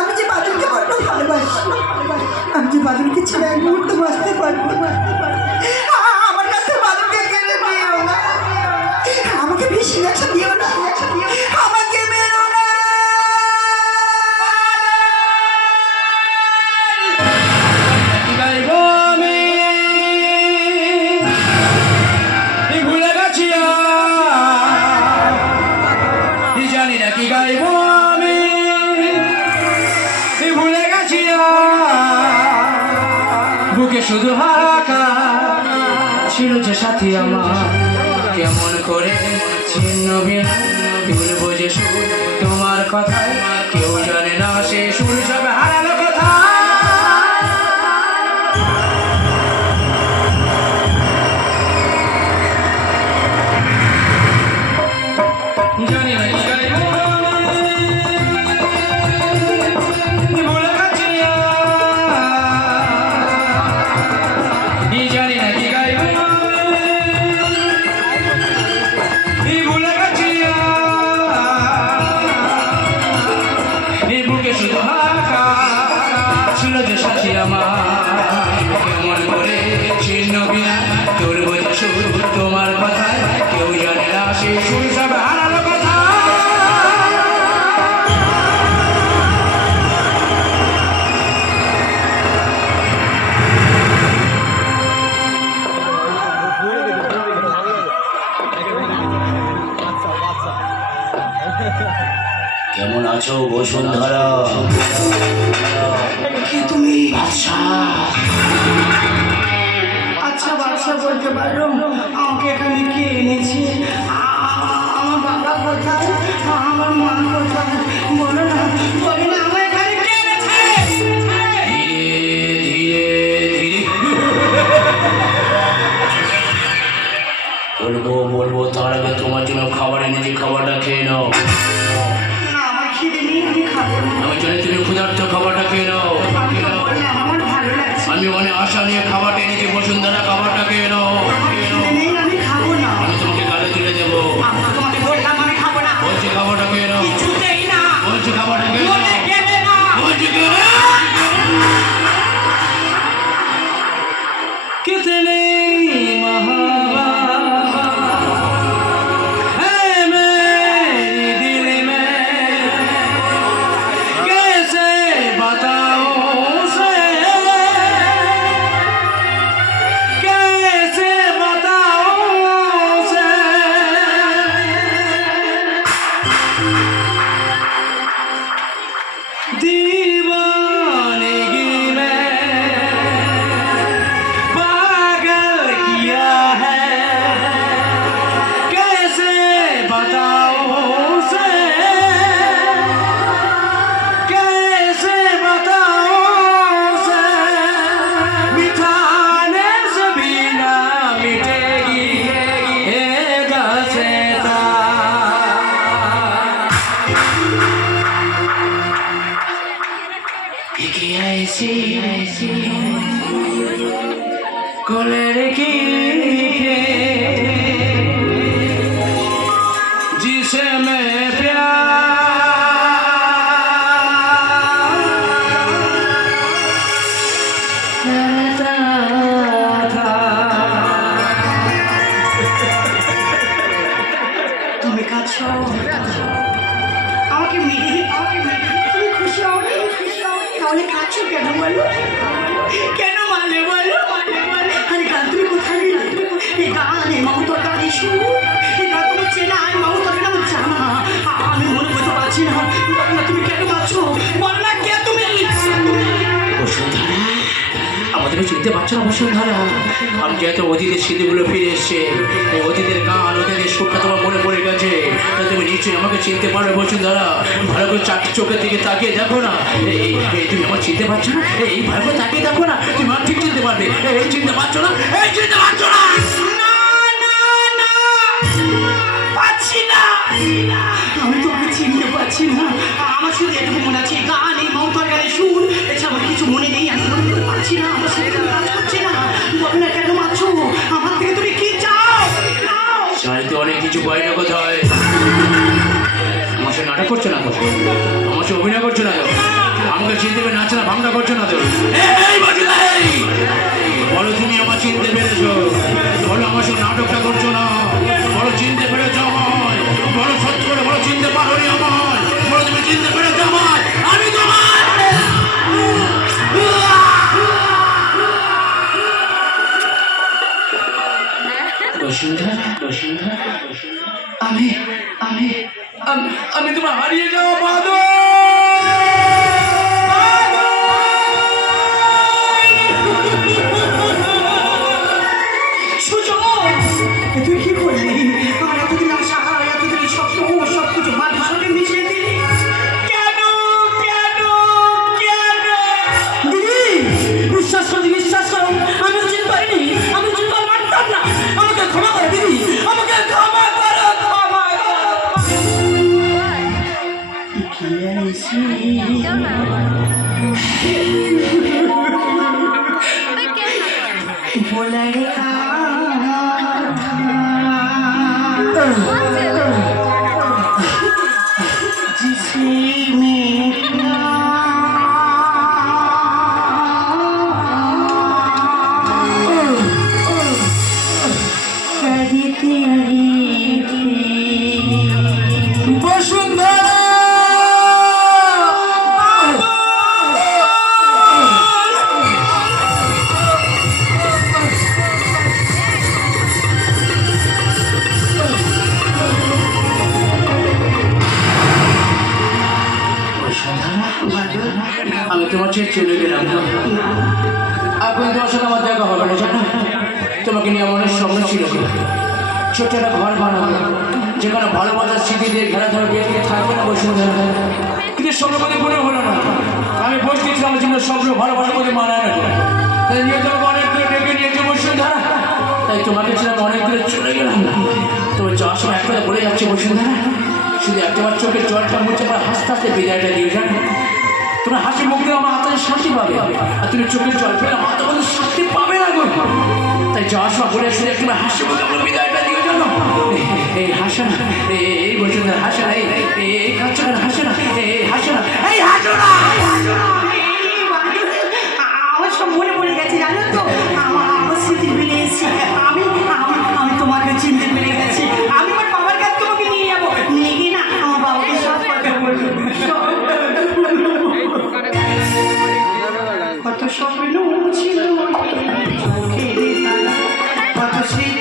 আমি যে বাদলকে বড্ড ভালোবাসি, আমি যে বাদলকে ছেড়ে এক মুহূর্ত বাঁচতে পারবো না। আমার কাছে বাদলকে কেড়ে নিও না, আমাকে বেশি আশা দিও না, আমাকে মেরো না। ভুলে গেছি জানি না কি গাইব আমি, ভুলে গেছি বুকে শুধু হাকা ছিল যে সাথী আমার, কেমন করে ছিন্ন বিনা তুলবো যে সুর তোমার কথায়, কেউ জানে না সে সুর সব হারালো কথা। জানি না কি গাইব ভুলে গেছি, জানি না কি গাইব ভুলে গেছি, বুকে শুধু হাকা ছিল যে সাথী আমার, কেমন করে ছিন্ন বিনা তোর বোঝা সুর তোমার কথায়, কেউ জানে না সে সুর সব হারালো কথা। কেমন আছো বসুন্ধরা? কি তুমি? আচ্ছা আচ্ছা বাচ্চা বলতে পারো আমাকে এখানে কে এনেছে? আমার বাবা কোথায়, আমার মা কোথায়? বলো না, বলো না, আমার এখানে কে এনেছে? ধীরে ধীরে ধীরে বলবো বলবো, তার আগে তোমার জন্য খাবার এনেছি, খাবারটা খেয়ে নাও। না, আমার খিদে নেই, আমি খাবো না। আমি জানি তুমি ক্ষুধার্ত, খাবারটা খেয়ে নাও। আমি তো বললাম আমার ভালো লাগছে। আমি অনেক আশা নিয়ে খাবারটা এনেছি বসুন্ধরা, খাবারটা খেয়ে নাও। আমার খিদে নেই, আমি খাবো না। আমি তোমাকে গালে তুলে দেবো। আমি তোমাকে বললাম আমি খাবো না। বলছি খাবারটা খেয়ে নাও, কিছুতেই না। বলছি খাবারটা খেয়ে নাও, বলে গেলে না। বলছি খেয়ে নাও। कितनी मोहब्बत है मेरी दिल में, कैसे बताऊं उसे, कैसे बताऊं उसे, दीवानगी में पागल किया है, कैसे बताऊं उसे, कैसे बताऊं उसे, मिटाने से भी ना मिटेगी ये दास्तां। कि ऐसी कोलेर की जिसे मैं प्यार करता था। তুমি কাছো আমাকে মেরে তুমি খুশি হবে? তাহলে কাছো কেন বলো? কেন মারলে বলো? আরে গান তুমি কোথায় নিলে? এই গান, এই মমতার গান, এই সুর, এই গান তুমি চেনা, এই মমতার গান আমার জানা। আমি মনে করতে পারছি না। বলো না তুমি কেন মারছো? বলো না কে তুমি? বসুন্ধরা, আমাদের চিনতে পারছো না বসুন্ধরা? আমি যেহেতু অতীতের স্মৃতিগুলো ফিরে এসছে, এই অতীতের গান, অতীতের সুরটা তোমার মনে পড়ে গেছে, তুমি নিশ্চয়ই আমাকে চিনতে পারবে বসুন্ধরা। ভালো করে চারটি চোখের দিকে তাকিয়ে দেখো না। এই তুমি আমার চিনতে পারছো না? এই ভালো করে তাকিয়ে দেখো না, তুমি আমার ঠিক চিনতে পারবে। এই চিনতে পারছো না? এই চিনতে পারছো না? পাচ্ছি না, আমি তোকে চিনতে পারছি না। আমার শুধু এটুকু মনে আছে, গান, এই মমতার গানের সুর, এছাড়া আমার কিছু মনে নেই। আমি মনে করতে পারছি না, আমার সাথে কাজ করছে না। বলো না কেন মারছো? আমার থেকে তুমি কি চাও? চাই তো অনেক কিছু, বাইরে কোথায় আমার সে নাটক করছো না তো? আমার সে অভিনয় করছো না তো? আমাকে চিনতে পেরে নাচনা ভাঙটা করছো না তো? এই বাজুদা, এই! বলো তুমি আমার চিনতে পেরেছো? বলো আমার সঙ্গে নাটকটা করছো না? বলো চিনতে পেরেছো আমায়? বলো সত্যি করে বলো চিনতে পারোনি আমায়? বলো তুমি চিনতে পেরেছো আমায়? আমি তোমায় বসুন্ধরা, বসুন্ধরা, আমি আমি আমি তোমার হারিয়ে যাওয়া বাদল। সুজন, তুই কি করলি? আমার এতদিন আশা, এতদিন স্বপ্ন, সব কিছু মাটির সঙ্গে মিশিয়ে দিলি কেন? কেন? কেন? দিদি, বিশ্বাস করো, বিশ্বাস করো, আমি উচিত পারিনি, আমি উচিত পারতাম না। আমাকে ক্ষমা করো দিদি, আমাকে ক্ষমা করো, ক্ষমা করো। बोला रे আমি তোমার ছেড়ে চলে গেলাম, এখন তোমার সাথে আমার দেখা হবে না জানো? তোমাকে নিয়ে আমার অনেক স্বপ্ন ছিল, ছোট্ট একটা ঘর বানাবো যেখানে ভালোবাসার স্মৃতি দিয়ে ঘেরা ধরে বেঁচে থাকবে না বসুন্ধরা। কিন্তু স্বপ্ন মধ্যে মনে হলো না, আমি বসতেছিলাম আমার জন্য স্বপ্ন ভালোবাসার মধ্যে মানায় না, তাই নিয়ে তোমাকে অনেক দূরে ডেকে নিয়েছে বসুন্ধরা। তাই তোমাকে ছেড়ে আমি অনেক দূরে চলে গেলাম। তোমার যাওয়ার সময় একটা বলে যাচ্ছে বসুন্ধরা, শুধু একটাবার চোখের জলটা মুছে আমার হাসতে হাসতে বিদায়টা দিয়ে যান। তোমার হাসি মুখ দিয়ে আমার হাতে শান্তি পাবে, আর তুমি চোখের জল ফেলে আমার তো কোনো শান্তি পাবে না গো। তাই যাওয়ার সময় বলে শুনে একটু হাসি মুখে আমার বিদায়টা দিয়ে জানো। এই হাসে না, এই বসুন্ধরা হাসে না, এই কাছে না হাসে না, এই হাসে না, এই হাসো না। আমার সব মনে পড়ে গেছে জানো তো, আমার স্মৃতি মিলে এসেছে। আমি তোমাকে চিনতে পেরে গেছি। আমি আমার বাবার কাছে তোমাকে নিয়ে যাবো, নিয়ে গিয়ে না আমার বাবাকে সব কথা বলবো। কত স্বপ্ন ছিল, কত স্মৃতি